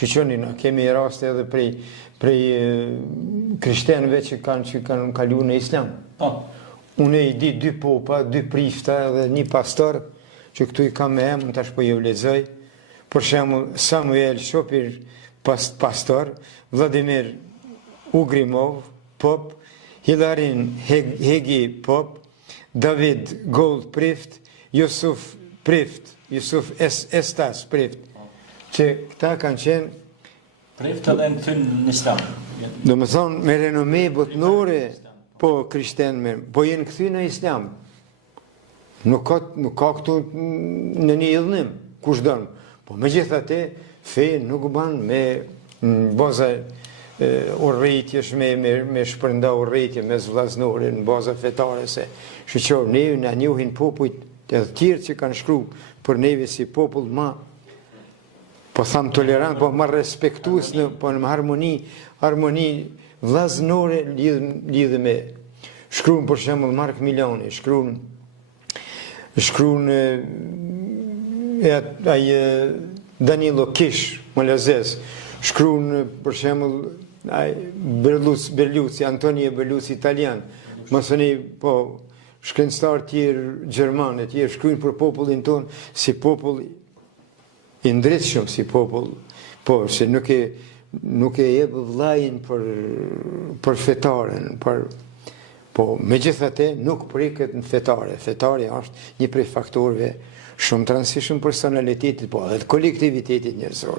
Shqyqoni, kemi raste edhe prej krishterëve që kanë kalu në islam. Unë i di 2 popa, 2 prifta edhe 1 pastor, që këtu i kam me emën, tash po ju lexoj. Për shembull, Samuel Shopir, pastor, Vladimir Ugrimov, pop, Hilarin Hegi, pop, David Gold, prift, Jusuf prift, Jusuf Estas prift, që këta kanë qenë prift edhe në këtyn në islam. Do më thonë, me renome botnore, po krishterë, po jenë këthy në islam. Nuk ka këtu në një idhënim, kush dënë. Po me gjithate, fe nuk banë me baza urrejtjesh, me shpërnda urrejtje, me zvlaznore, në baza fetare, se shqo, neve në njohin popujt edhe tjerë që kanë shkru për neve si popull ma, po tham tolerant, po ma respektus, po në harmoni vlaznore lidhe me. Shkruan për shembull Mark Milani, shkruan Danilo Kish, Molazes, shkruan për shembull Berluzzi, Antonio Berluzzi italian, mësoni po shkencëtar tjerë gjermanë, tjerë shkruajnë për popullin ton si popull i ndritshëm, si popull, po se nuk e jep vllajin për fetaren, po megjithatë nuk priket në fetare. Fetare është një prej faktorëve shumë të rëndësishëm personalitetit, po edhe kolektivitetit njerëzor.